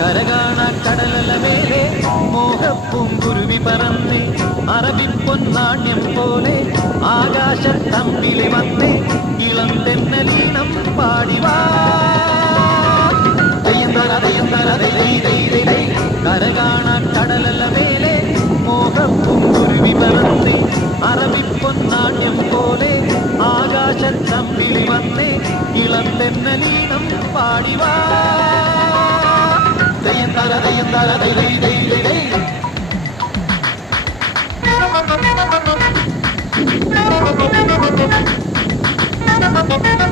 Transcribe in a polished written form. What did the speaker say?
കരകാണ കടലല മേലെ മോഹപ്പൂങ്കുരുവി പറന്നേ അറബിപ്പൊന്നാണ്യം പോലെ ആകാശത്തമ്പിളി വന്നേ ഇളം തെന്നലീണം പാടിവാ കരകാണ കടലല മേലെ മോഹപ്പൂങ്കുരുവി പറന്നേ അറബിപ്പൊന്നാണ്യം പോലെ ആകാശത്തമ്പിളി വന്നേ ഇളം തെന്നലീണം പാടിവാ Thank you.